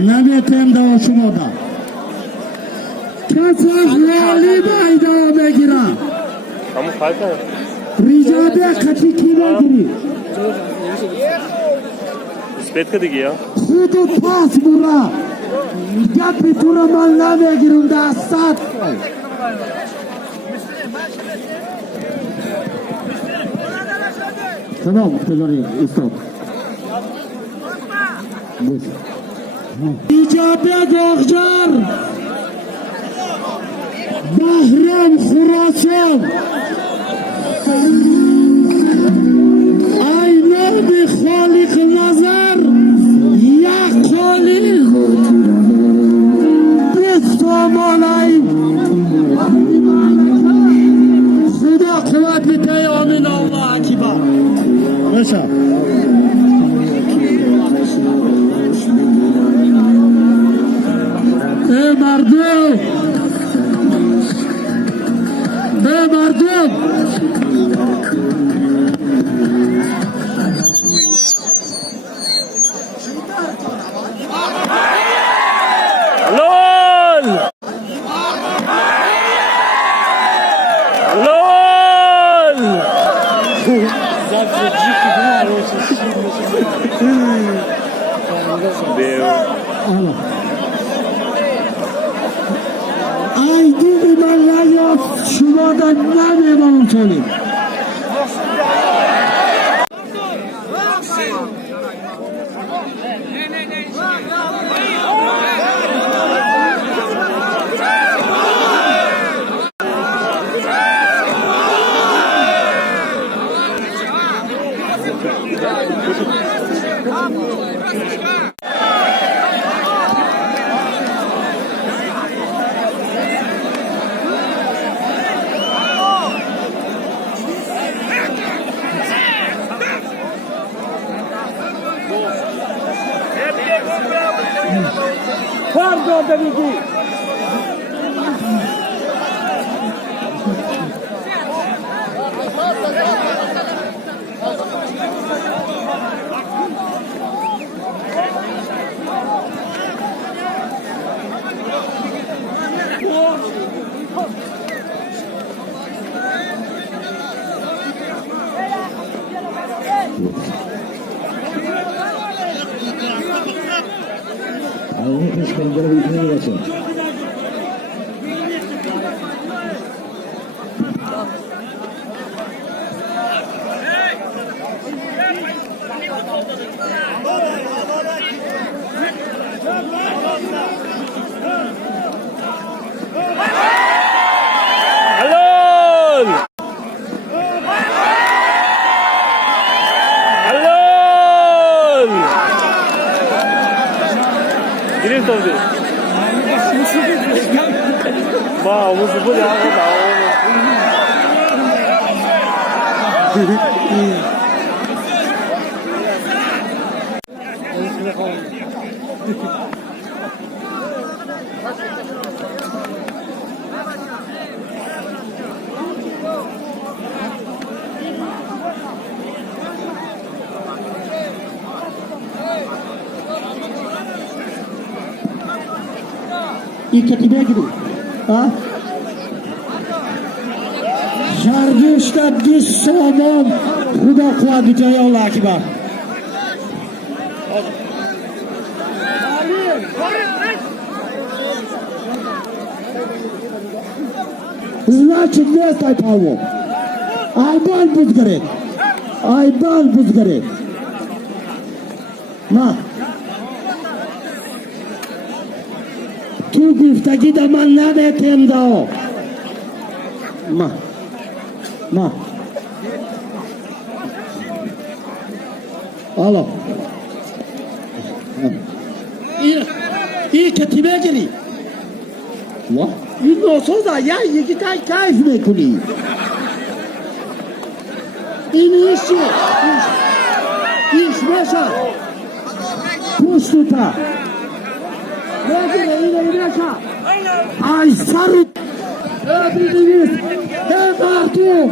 نمیتیم دا شما دا کس از والی باید بگیرم ریجابه کتی کی بگیری اسپیت که دیگه یا خودو پاس برا گپی تو رو من نمیگیرم دستت تمام تلاری استاد ایجابه داغجر بحرم خراسان اینا بی خالق نظر یک خالق بستامانای خدا قوت بده آمین الله اکبر باشا ای مردم ای مردم ای دیگه من نیافت شما دا نمیمانم تولیم Pardon dedi. 와, 무슨 소리 하고 나오는. 이 کتیبه گیری شرگشت دیس سامان خدا قوت بجای الله اکبر Значит, место того. Айбал бузгаре. Айбал бузгаре. На. تو گفتگی دا من نمیتیم دا ما آلا این کتیبه گیری این ناسوز دا یکی تای کیف میکنی این ایشی ایش بشا پوستو تا ای سر ببینید ای مردم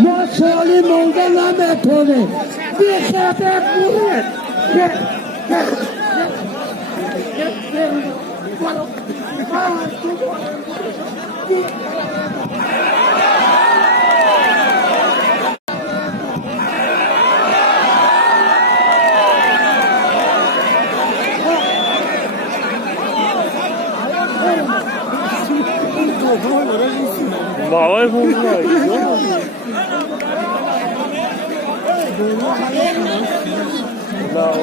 ما سالی مونده نمیتونه بی خبر بوده Давай гуляй. Да,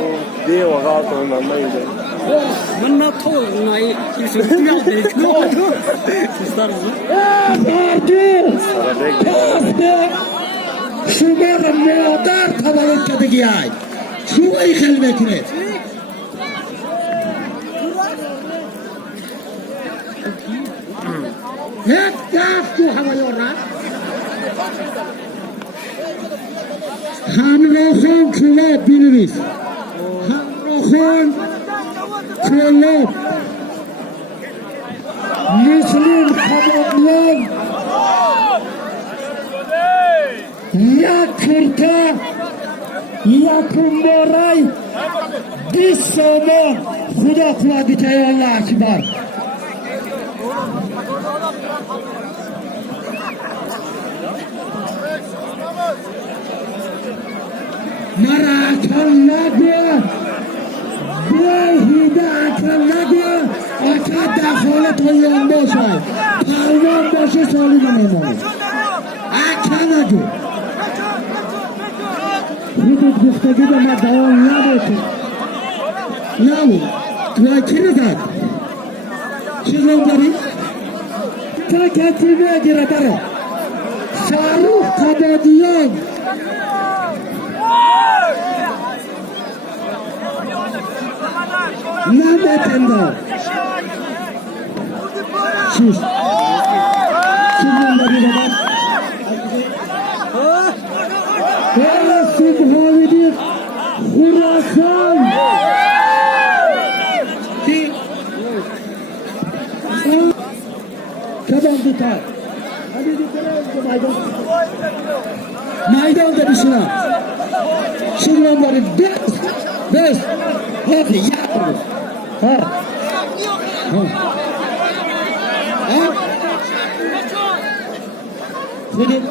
дело готово на мейде. Манна тол най кисе дуя де кно. Старый. شما مادر تولد کردگی های شما ای خیلی میکنید یک دفت تو هوایی را همراهان کلاب بینویس همراهان کلاب مسلم خبابیان یک کرتا یک مورای 20 سامان خدا قوادیته الله اکبر مرا اکل نگو بهیده اکل نگو اکل دخالت هایان باشد پروان باشه سالی نمیمانه اکل نگو حدود گفتگی به ما دوام نباشه نبود توی کی نزد چیز رو داری؟ تا کسی میگیره داره شاروخ قبادیان نمیتنده چیز رو داری بابا سبحانه خراسان کدام دیتر مایدان ده بشنا شروع باری بس هاتی یک رو ها خودی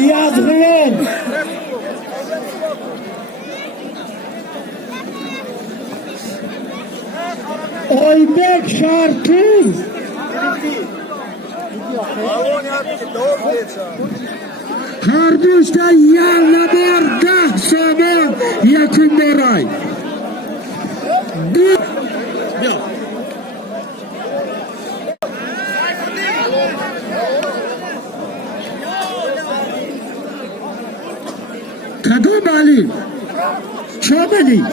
yazgılan Oybek Şartuz Karduş'ta yerler 10 sene yakın boray کدوم علی چه بدی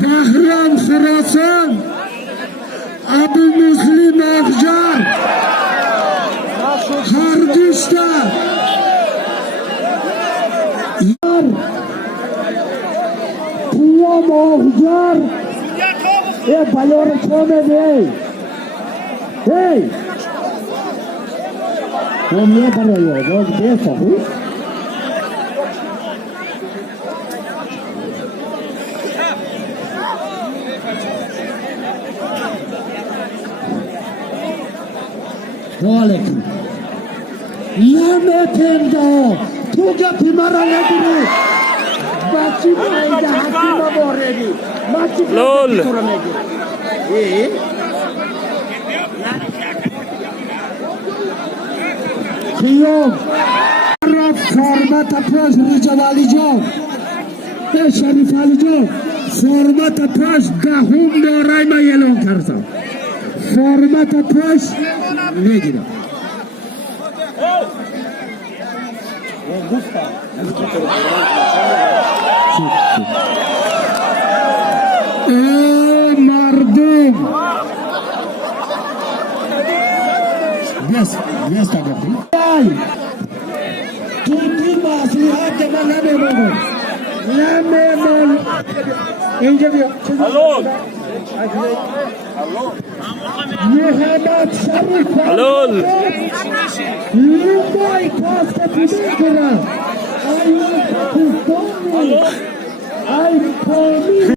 بهرام خراسان ابو مسلم افجار خردشتا قیام افجار بلور چه بدی هی Omya paraya, bak desa bu. Aleyküm. Yemetendo, tuga pimara lediri. Bachi maida hakima boredi. Bachi pimara lediri. Kiyom Raf formata poş Ricavali Jom Şerif Ali Jom formata poş Dahum Dorayma yelon karsam formata poş ne gibi mardum Yes, Dagati. Tutti maslihat dengan Lamemon. Interview. Hello. Muhammad Sharif. Hello. Lumbai Costa ТИГРА. I want to go. I promise.